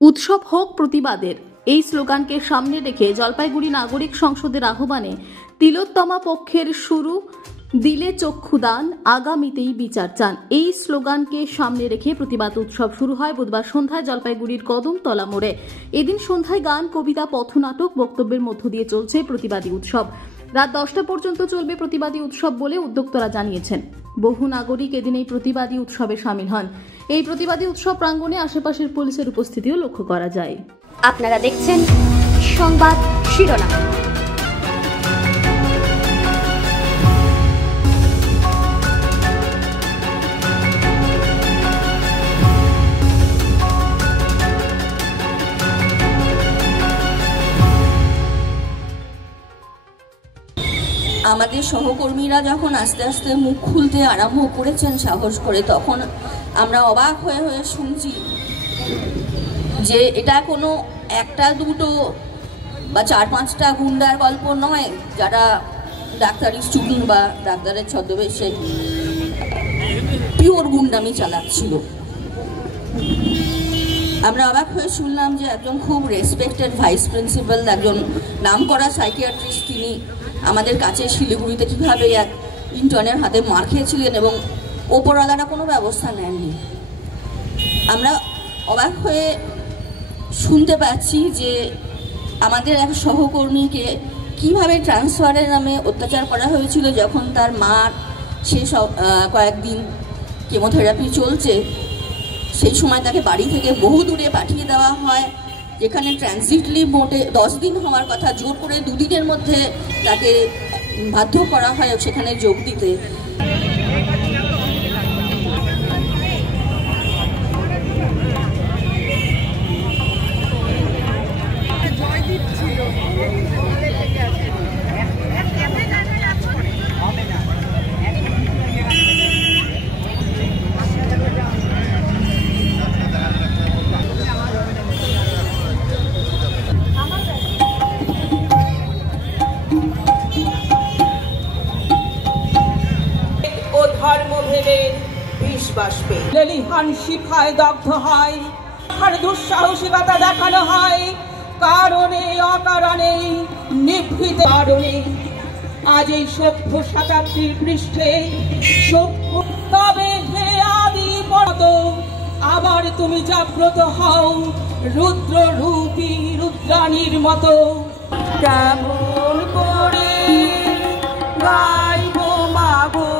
উৎসব হোক প্রতিবাদের এই স্লোগানকে সামনে রেখে জলপাইগুড়ি নাগরিক সংসদের আহ্বানে তিলোত্তমা পক্ষের শুরু দিলে চক্ষুদান আগামীতেই বিচার চান। এই স্লোগানকে সামনে রেখে প্রতিবাদ উৎসব শুরু হয় বুধবার সন্ধ্যায় জলপাইগুড়ির কদমতলা মোড়ে। এদিন সন্ধ্যায় গান, কবিতা, পথনাটক, বক্তব্যের মধ্য দিয়ে চলছে প্রতিবাদী উৎসব। রাত 10টা পর্যন্ত চলবে প্রতিবাদী উৎসব বলে উদ্যোক্তারা জানিয়েছেন। বহু নাগরিক এদিন এই প্রতিবাদী উৎসবে সামিল হন। এই প্রতিবাদী উৎসব প্রাঙ্গণে আশেপাশের পুলিশের উপস্থিতিও লক্ষ্য করা যায়। আপনারা দেখছেন সংবাদ শিরোনাম। আমাদের সহকর্মীরা যখন আস্তে আস্তে মুখ খুলতে আরম্ভ করেছেন সাহস করে, তখন আমরা অবাক হয়ে হয়ে শুনছি যে এটা কোনো একটা দুটো বা 4-5টা গুন্ডার গল্প নয়, যারা ডাক্তারি স্টুডেন্ট বা ডাক্তারের ছদ্মবেশে পিওর গুন্ডামি চালাচ্ছিল। আমরা অবাক হয়ে শুনলাম যে একজন খুব রেসপেক্টেড ভাইস প্রিন্সিপাল, একজন নামকরা সাইকিয়াট্রিস্ট, তিনি আমাদের কাছে শিলিগুড়িতে কীভাবে এক ইন্টার্নের হাতে মার খেয়েছিলেন এবং ওপরওয়ালারা কোনো ব্যবস্থা নেননি। আমরা অবাক হয়ে শুনতে পাচ্ছি যে আমাদের এক সহকর্মীকে কিভাবে ট্রান্সফারের নামে অত্যাচার করা হয়েছিল যখন তার মার শেষ কয়েকদিন কেমোথেরাপি চলছে। সেই সময় তাকে বাড়ি থেকে বহু দূরে পাঠিয়ে দেওয়া হয়, যেখানে ট্রানজিটলি মোটে 10 দিন হওয়ার কথা, জোর করে 2 দিনের মধ্যে তাকে বাধ্য করা হয় সেখানে যোগ দিতে। লেলিহান শিখায় দগ্ধ হয়, আর দুঃসাহসিকতা দেখানো হয় কারণে অকারণে, নিভৃত কারণে। আজ এই সভ্য শতাব্দীর পৃষ্ঠে সভ্য, তবে হে আদি পরত আবার তুমি জাগ্রত হও রুদ্র রূপী রুদ্রাণীর মতো। কেমন করে গাইব মাগো